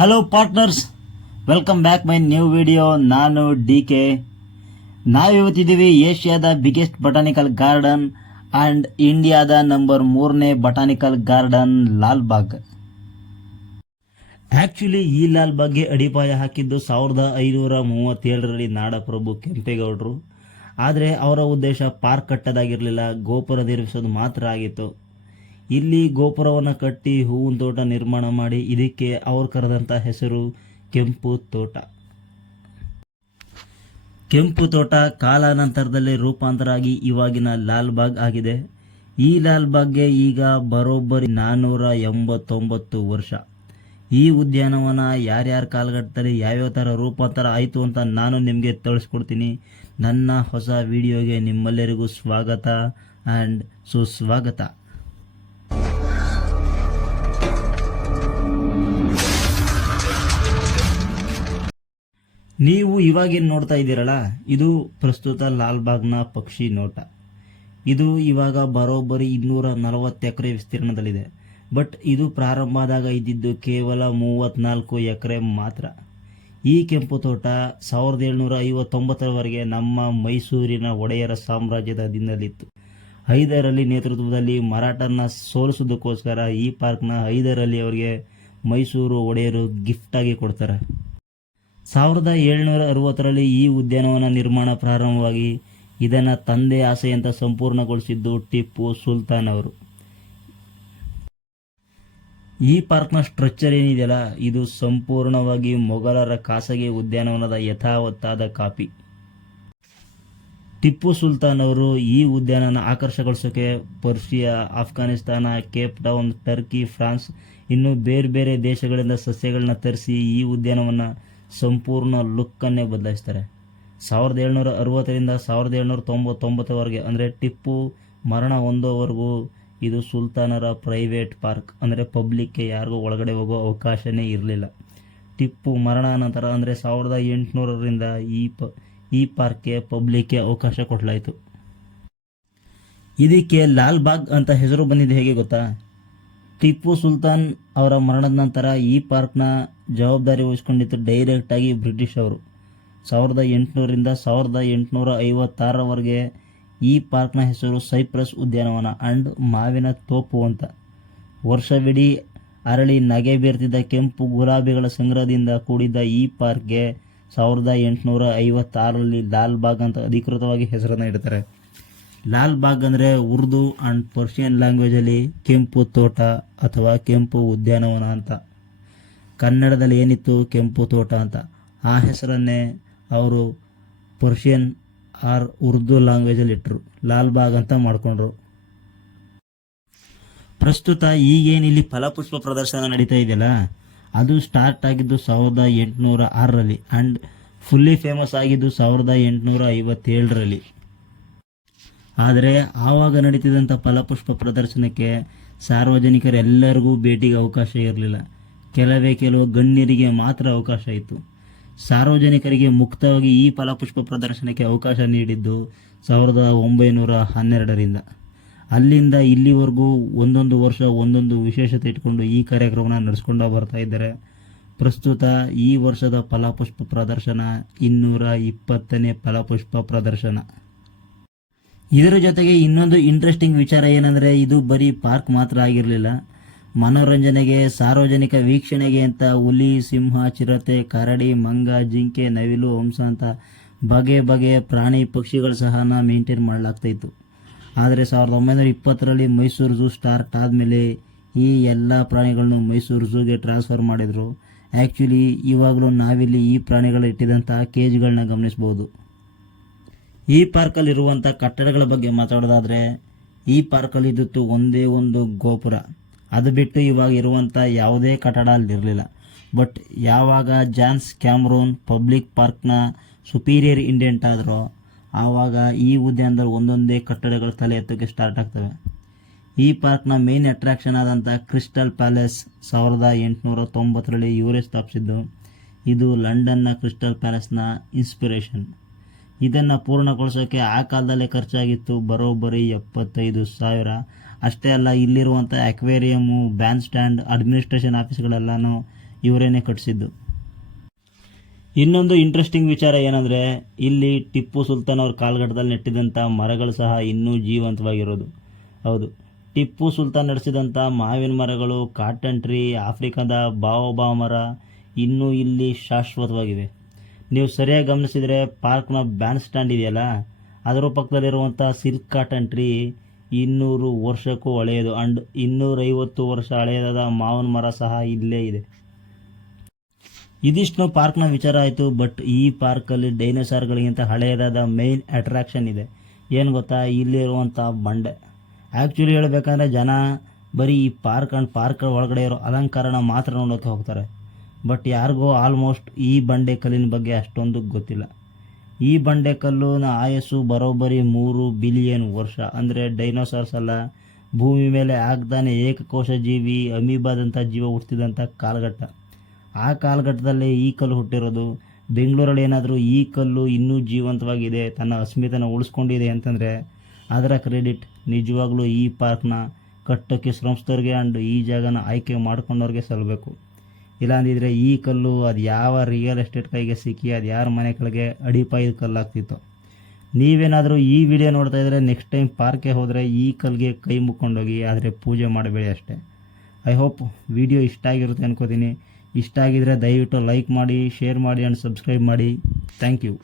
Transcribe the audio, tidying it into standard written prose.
Hello partners, welcome back my new video. ನಾನು DK. ನಾವಿವತ್ತಿದ್ದೀವಿ ಏಷ್ಯಾದ biggest botanical garden and ಇಂಡಿಯಾದ number 3ನೇ botanical garden Lalbagh. Actually ಈ ಲಾಲ್ಬಾಗ್ಗೆ ಅಡಿಪಾಯ ಹಾಕಿದ್ದು 1537ರಲ್ಲಿ ನಾಡಪ್ರಭು ಕೆಂಪೇಗೌಡರು. ಆದರೆ ಅವರ ಉದ್ದೇಶ ಪಾರ್ಕ್ ಕಟ್ಟೋದಾಗಿರಲಿಲ್ಲ, ಗೋಪುರ ನಿರ್ಮಿಸೋದು ಮಾತ್ರ ಆಗಿತ್ತು. ಇಲ್ಲಿ ಗೋಪುರವನ್ನು ಕಟ್ಟಿ ಹೂವಿನ ತೋಟ ನಿರ್ಮಾಣ ಮಾಡಿ ಇದಕ್ಕೆ ಅವ್ರು ಕರೆದಂಥ ಹೆಸರು ಕೆಂಪು ತೋಟ. ಕೆಂಪು ತೋಟ ಕಾಲಾನಂತರದಲ್ಲಿ ರೂಪಾಂತರ ಆಗಿ ಇವಾಗಿನ ಲಾಲ್ಬಾಗ್ ಆಗಿದೆ. ಈ ಲಾಲ್ಬಾಗ್ಗೆ ಈಗ ಬರೋಬ್ಬರಿ 489 ವರ್ಷ. ಈ ಉದ್ಯಾನವನ ಯಾರ್ಯಾರ ಕಾಲಘಟ್ಟದಲ್ಲಿ ಯಾವ್ಯಾವ ಥರ ರೂಪಾಂತರ ಆಯಿತು ಅಂತ ನಾನು ನಿಮಗೆ ತಿಳಿಸ್ಕೊಡ್ತೀನಿ. ನನ್ನ ಹೊಸ ವಿಡಿಯೋಗೆ ನಿಮ್ಮೆಲ್ಲರಿಗೂ ಸ್ವಾಗತ ಆ್ಯಂಡ್ ಸುಸ್ವಾಗತ. ನೀವು ಇವಾಗೇನು ನೋಡ್ತಾ ಇದ್ದೀರಲ್ಲ, ಇದು ಪ್ರಸ್ತುತ ಲಾಲ್ಬಾಗ್ನ ಪಕ್ಷಿ ನೋಟ. ಇದು ಇವಾಗ ಬರೋಬ್ಬರಿ 240 ಎಕರೆ ವಿಸ್ತೀರ್ಣದಲ್ಲಿದೆ. ಬಟ್ ಇದು ಪ್ರಾರಂಭ ಆದಾಗ ಇದ್ದಿದ್ದು ಕೇವಲ 34 ಎಕರೆ ಮಾತ್ರ. ಈ ಕೆಂಪು ತೋಟ 1759ರವರೆಗೆ ನಮ್ಮ ಮೈಸೂರಿನ ಒಡೆಯರ ಸಾಮ್ರಾಜ್ಯದ ಅಧೀನದಲ್ಲಿತ್ತು. ಹೈದರ್ ಅಲಿ ನೇತೃತ್ವದಲ್ಲಿ ಮರಾಠನ ಸೋಲಿಸೋದಕ್ಕೋಸ್ಕರ ಈ ಪಾರ್ಕ್ನ ಹೈದರ್ ಅಲಿ ಅವರಿಗೆ ಮೈಸೂರು ಒಡೆಯರು ಗಿಫ್ಟಾಗಿ ಕೊಡ್ತಾರೆ. 1760ರಲ್ಲಿ ಈ ಉದ್ಯಾನವನ ನಿರ್ಮಾಣ ಪ್ರಾರಂಭವಾಗಿ ಇದನ್ನು ತಂದೆ ಆಸೆಯಂತ ಸಂಪೂರ್ಣಗೊಳಿಸಿದ್ದು ಟಿಪ್ಪು ಸುಲ್ತಾನ್ ಅವರು. ಈ ಪಾರ್ಕ್ನ ಸ್ಟ್ರಕ್ಚರ್ ಏನಿದೆಯಲ್ಲ, ಇದು ಸಂಪೂರ್ಣವಾಗಿ ಮೊಘಲರ ಖಾಸಗಿ ಉದ್ಯಾನವನದ ಯಥಾವತ್ತಾದ ಕಾಪಿ. ಟಿಪ್ಪು ಸುಲ್ತಾನ್ ಅವರು ಈ ಉದ್ಯಾನವನ ಆಕರ್ಷಗೊಳಿಸೋಕೆ Persia, Afghanistan, Cape Town, Turkey, France ಇನ್ನೂ ಬೇರೆ ಬೇರೆ ದೇಶಗಳಿಂದ ಸಸ್ಯಗಳನ್ನ ತರಿಸಿ ಈ ಉದ್ಯಾನವನ ಸಂಪೂರ್ಣ ಲುಕ್ಕನ್ನೇ ಬದಲಾಯಿಸ್ತಾರೆ. 1760ರಿಂದ 1799ವರೆಗೆ ಅಂದರೆ ಟಿಪ್ಪು ಮರಣ ಹೊಂದೋವರೆಗೂ ಇದು ಸುಲ್ತಾನರ ಪ್ರೈವೇಟ್ ಪಾರ್ಕ್, ಅಂದರೆ ಪಬ್ಲಿಕ್ಗೆ ಯಾರಿಗೂ ಒಳಗಡೆ ಹೋಗೋ ಅವಕಾಶನೇ ಇರಲಿಲ್ಲ. ಟಿಪ್ಪು ಮರಣ ನಂತರ ಅಂದರೆ 1800ರಿಂದ ಈ ಪಾರ್ಕ್ಗೆ ಪಬ್ಲಿಕ್ಗೆ ಅವಕಾಶ ಕೊಡಲಾಯಿತು. ಇದಕ್ಕೆ ಲಾಲ್ಬಾಗ್ ಅಂತ ಹೆಸರು ಬಂದಿದೆ ಹೇಗೆ ಗೊತ್ತಾ? ಟಿಪ್ಪು ಸುಲ್ತಾನ್ ಅವರ ಮರಣದ ನಂತರ ಈ ಪಾರ್ಕ್ನ ಜವಾಬ್ದಾರಿ ವಹಿಸ್ಕೊಂಡಿದ್ದು ಡೈರೆಕ್ಟಾಗಿ ಬ್ರಿಟಿಷ್ ಅವರು. 1800ರಿಂದ 1856ರವರೆಗೆ ಈ ಪಾರ್ಕ್ನ ಹೆಸರು ಸೈಪ್ರಸ್ ಉದ್ಯಾನವನ ಆ್ಯಂಡ್ ಮಾವಿನ ತೋಪು ಅಂತ. ವರ್ಷವಿಡೀ ಅರಳಿ ನಗೆ ಬೀರ್ತಿದ್ದ ಕೆಂಪು ಗುಲಾಬಿಗಳ ಸಂಗ್ರಹದಿಂದ ಕೂಡಿದ್ದ ಈ ಪಾರ್ಕ್ಗೆ 1856ರಲ್ಲಿ ಲಾಲ್ಬಾಗ್ ಅಂತ ಅಧಿಕೃತವಾಗಿ ಹೆಸರನ್ನು ಇಡ್ತಾರೆ. ಲಾಲ್ಬಾಗ್ ಅಂದರೆ ಉರ್ದು ಆ್ಯಂಡ್ ಪರ್ಷಿಯನ್ ಲ್ಯಾಂಗ್ವೇಜಲ್ಲಿ ಕೆಂಪು ತೋಟ ಅಥವಾ ಕೆಂಪು ಉದ್ಯಾನವನ ಅಂತ. ಕನ್ನಡದಲ್ಲಿ ಏನಿತ್ತು ಕೆಂಪು ತೋಟ ಅಂತ, ಆ ಹೆಸರನ್ನೇ ಅವರು ಪರ್ಷಿಯನ್ ಆರ್ ಉರ್ದು ಲ್ಯಾಂಗ್ವೇಜಲ್ಲಿ ಇಟ್ಟರು, ಲಾಲ್ಬಾಗ್ ಅಂತ ಮಾಡಿಕೊಂಡ್ರು. ಪ್ರಸ್ತುತ ಈಗೇನಿಲ್ಲಿ ಫಲಪುಷ್ಪ ಪ್ರದರ್ಶನ ನಡೀತಾ ಇದೆಯಲ್ಲ, ಅದು ಸ್ಟಾರ್ಟ್ ಆಗಿದ್ದು 1806ರಲ್ಲಿ ಆ್ಯಂಡ್ ಫುಲ್ಲಿ ಫೇಮಸ್ ಆಗಿದ್ದು 1857ರಲ್ಲಿ. ಆದರೆ ಆವಾಗ ನಡೀತಿದ್ದಂಥ ಫಲಪುಷ್ಪ ಪ್ರದರ್ಶನಕ್ಕೆ ಸಾರ್ವಜನಿಕರೆಲ್ಲರಿಗೂ ಭೇಟಿಗೆ ಅವಕಾಶ ಇರಲಿಲ್ಲ. ಕೆಲವು ಗಣ್ಯರಿಗೆ ಮಾತ್ರ ಅವಕಾಶ ಇತ್ತು. ಸಾರ್ವಜನಿಕರಿಗೆ ಮುಕ್ತವಾಗಿ ಈ ಫಲಪುಷ್ಪ ಪ್ರದರ್ಶನಕ್ಕೆ ಅವಕಾಶ ನೀಡಿದ್ದು 1912ರಿಂದ. ಅಲ್ಲಿಂದ ಇಲ್ಲಿವರೆಗೂ ಒಂದೊಂದು ವರ್ಷ ಒಂದೊಂದು ವಿಶೇಷತೆ ಇಟ್ಕೊಂಡು ಈ ಕಾರ್ಯಕ್ರಮನ ನಡೆಸ್ಕೊಂಡು ಬರ್ತಾ ಇದ್ದಾರೆ. ಪ್ರಸ್ತುತ ಈ ವರ್ಷದ ಫಲಪುಷ್ಪ ಪ್ರದರ್ಶನ 220ನೇ ಫಲಪುಷ್ಪ ಪ್ರದರ್ಶನ. ಇದರ ಜೊತೆಗೆ ಇನ್ನೊಂದು ಇಂಟ್ರೆಸ್ಟಿಂಗ್ ವಿಚಾರ ಏನಂದರೆ, ಇದು ಬರೀ ಪಾರ್ಕ್ ಮಾತ್ರ ಆಗಿರಲಿಲ್ಲ. ಮನೋರಂಜನೆಗೆ, ಸಾರ್ವಜನಿಕ ವೀಕ್ಷಣೆಗೆ ಅಂತ ಹುಲಿ, ಸಿಂಹ, ಚಿರತೆ, ಕರಡಿ, ಮಂಗ, ಜಿಂಕೆ, ನವಿಲು, ಹಂಸ ಅಂತ ಬಗೆ ಬಗೆಯ ಪ್ರಾಣಿ ಪಕ್ಷಿಗಳು ಸಹ ಮೇಂಟೈನ್ ಮಾಡಲಾಗ್ತಾಯಿತ್ತು. ಆದರೆ 1920ರಲ್ಲಿ ಮೈಸೂರು ಝೂ ಸ್ಟಾರ್ಟ್ ಆದಮೇಲೆ ಈ ಎಲ್ಲ ಪ್ರಾಣಿಗಳನ್ನು ಮೈಸೂರು ಝೂಗೆ ಟ್ರಾನ್ಸ್ಫರ್ ಮಾಡಿದರು. ಆ್ಯಕ್ಚುಲಿ ಇವಾಗಲೂ ನಾವಿಲ್ಲಿ ಈ ಪ್ರಾಣಿಗಳು ಇಟ್ಟಿದ್ದಂಥ ಕೇಜ್ಗಳನ್ನ ಗಮನಿಸ್ಬೋದು. ಈ ಪಾರ್ಕಲ್ಲಿರುವಂಥ ಕಟ್ಟಡಗಳ ಬಗ್ಗೆ ಮಾತಾಡೋದಾದರೆ, ಈ ಪಾರ್ಕಲ್ಲಿ ಇದ್ದಿತ್ತು ಒಂದೇ ಒಂದು ಗೋಪುರ. ಅದು ಬಿಟ್ಟು ಇವಾಗ ಇರುವಂಥ ಯಾವುದೇ ಕಟ್ಟಡ ಅಲ್ಲಿರಲಿಲ್ಲ. ಬಟ್ ಯಾವಾಗ ಜಾನ್ಸ್ ಕ್ಯಾಮ್ರೂನ್ ಪಬ್ಲಿಕ್ ಪಾರ್ಕ್ನ ಸುಪೀರಿಯರ್ ಇಂಡೆಂಟ್ ಆದರೋ ಆವಾಗ ಈ ಉದ್ಯಾನದಲ್ಲಿ ಒಂದೊಂದೇ ಕಟ್ಟಡಗಳು ತಲೆ ಎತ್ತೋಕ್ಕೆ ಸ್ಟಾರ್ಟ್ ಆಗ್ತವೆ. ಈ ಪಾರ್ಕ್ನ ಮೇನ್ ಅಟ್ರಾಕ್ಷನ್ ಆದಂಥ ಕ್ರಿಸ್ಟಲ್ ಪ್ಯಾಲೇಸ್ 1890ರಲ್ಲಿ ಇವರೇ ಸ್ಥಾಪಿಸಿದ್ದು. ಇದು ಲಂಡನ್ನ ಕ್ರಿಸ್ಟಲ್ ಪ್ಯಾಲೇಸ್ನ ಇನ್ಸ್ಪಿರೇಷನ್. ಇದನ್ನು ಪೂರ್ಣಗೊಳಿಸೋಕ್ಕೆ ಆ ಕಾಲದಲ್ಲೇ ಖರ್ಚಾಗಿತ್ತು ಬರೋಬ್ಬರಿ 75,000. ಅಷ್ಟೇ ಅಲ್ಲ, ಇಲ್ಲಿರುವಂಥ ಅಕ್ವೇರಿಯಮ್ಮು, ಬ್ಯಾಂಡ್ ಸ್ಟ್ಯಾಂಡ್, ಅಡ್ಮಿನಿಸ್ಟ್ರೇಷನ್ ಆಫೀಸ್ಗಳೆಲ್ಲನೂ ಇವರೇನೆ ಕಟ್ಟಿಸಿದ್ದು. ಇನ್ನೊಂದು ಇಂಟ್ರೆಸ್ಟಿಂಗ್ ವಿಚಾರ ಏನಂದರೆ, ಇಲ್ಲಿ ಟಿಪ್ಪು ಸುಲ್ತಾನ್ ಅವ್ರ ಕಾಲಘಟ್ಟದಲ್ಲಿ ನೆಟ್ಟಿದಂಥ ಮರಗಳು ಸಹ ಇನ್ನೂ ಜೀವಂತವಾಗಿರೋದು. ಹೌದು, ಟಿಪ್ಪು ಸುಲ್ತಾನ್ ನಡೆಸಿದಂಥ ಮಾವಿನ ಮರಗಳು, ಕಾಟನ್ ಟ್ರೀ, ಆಫ್ರಿಕಾದ ಬಾವೋಬಾ ಮರ ಇನ್ನೂ ಇಲ್ಲಿ ಶಾಶ್ವತವಾಗಿವೆ. ನೀವು ಸರಿಯಾಗಿ ಗಮನಿಸಿದರೆ ಪಾರ್ಕ್ನ ಬ್ಯಾಂಡ್ ಸ್ಟ್ಯಾಂಡ್ ಇದೆಯಲ್ಲ, ಅದರ ಪಕ್ಕದಲ್ಲಿರುವಂಥ ಸಿಲ್ಕ್ ಕಾಟನ್ ಟ್ರೀ 200 ವರ್ಷಕ್ಕೂ ಹಳೆಯದು. ಆ್ಯಂಡ್ 250 ವರ್ಷ ಹಳೆಯದಾದ ಮಾವಿನ ಮರ ಸಹ ಇಲ್ಲೇ ಇದೆ. ಇದಿಷ್ಟು ಪಾರ್ಕ್ನ ವಿಚಾರ ಆಯಿತು. ಬಟ್ ಈ ಪಾರ್ಕಲ್ಲಿ ಡೈನೋಸಾರ್ಗಳಿಗಿಂತ ಹಳೆಯದಾದ ಮೇನ್ ಅಟ್ರಾಕ್ಷನ್ ಇದೆ. ಏನು ಗೊತ್ತಾ? ಇಲ್ಲಿರುವಂಥ ಬಂಡೆ. ಆ್ಯಕ್ಚುಲಿ ಹೇಳಬೇಕಂದ್ರೆ ಜನ ಬರೀ ಈ ಪಾರ್ಕ್ ಆ್ಯಂಡ್ ಪಾರ್ಕ್ ಒಳಗಡೆ ಇರೋ ಅಲಂಕಾರನ ಮಾತ್ರ ನೋಡೋಕ್ಕೆ ಹೋಗ್ತಾರೆ. ಬಟ್ ಯಾರಿಗೂ ಆಲ್ಮೋಸ್ಟ್ ಈ ಬಂಡೆ ಕಲ್ಲಿನ ಬಗ್ಗೆ ಅಷ್ಟೊಂದು ಗೊತ್ತಿಲ್ಲ. ಈ ಬಂಡೆ ಕಲ್ಲಿನ ಆಯಸ್ಸು ಬರೋಬ್ಬರಿ 3 ಬಿಲಿಯನ್ ವರ್ಷ. ಅಂದರೆ ಡೈನೋಸಾರ್ಸ್ ಅಲ್ಲ, ಭೂಮಿ ಮೇಲೆ ಆಗ್ತಾನೆ ಏಕಕೋಶ ಜೀವಿ ಅಮೀಬಾದಂಥ ಜೀವ ಹುಟ್ಟಿದಂಥ ಕಾಲಘಟ್ಟ. ಆ ಕಾಲಘಟ್ಟದಲ್ಲೇ ಈ ಕಲ್ಲು ಹುಟ್ಟಿರೋದು. ಬೆಂಗಳೂರಲ್ಲಿ ಏನಾದರೂ ಈ ಕಲ್ಲು ಇನ್ನೂ ಜೀವಂತವಾಗಿದೆ, ತನ್ನ ಅಸ್ಮಿತೆನ ಉಳಿಸ್ಕೊಂಡಿದೆ ಅಂತಂದರೆ ಅದರ ಕ್ರೆಡಿಟ್ ನಿಜವಾಗ್ಲೂ ಈ ಪಾರ್ಕ್ನ ಕಟ್ಟೋಕ್ಕೆ ಶ್ರಮಿಸಿದವ್ರಿಗೆ ಆ್ಯಂಡ್ ಈ ಜಾಗನ ಆಯ್ಕೆ ಮಾಡ್ಕೊಂಡವ್ರಿಗೆ ಸಲ್ಲಬೇಕು. ಇಲ್ಲಾಂದಿದ್ರೆ ಈ ಕಲ್ಲು ಅದು ಯಾವ ರಿಯಲ್ ಎಸ್ಟೇಟ್ ಕೈಗೆ ಸಿಕ್ಕಿ ಅದು ಯಾರ ಮನೆ ಕೆಳಗೆ ಅಡಿಪಾಯದ ಕಲ್ಲು ಆಗ್ತಿತ್ತು. ನೀವೇನಾದರೂ ಈ ವಿಡಿಯೋ ನೋಡ್ತಾ ಇದ್ದರೆ ನೆಕ್ಸ್ಟ್ ಟೈಮ್ ಪಾರ್ಕ್ಗೆ ಹೋದರೆ ಈ ಕಲ್ಲಿಗೆ ಕೈ ಮುಕ್ಕೊಂಡೋಗಿ, ಆದರೆ ಪೂಜೆ ಮಾಡಬೇಡಿ ಅಷ್ಟೇ. ಐ ಹೋಪ್ ವಿಡಿಯೋ ಇಷ್ಟ ಆಗಿರುತ್ತೆ ಅನ್ಕೋತೀನಿ. ಇಷ್ಟ ಆಗಿದರೆ ದಯವಿಟ್ಟು ಲೈಕ್ ಮಾಡಿ, ಶೇರ್ ಮಾಡಿ ಆ್ಯಂಡ್ ಸಬ್ಸ್ಕ್ರೈಬ್ ಮಾಡಿ. Thank you.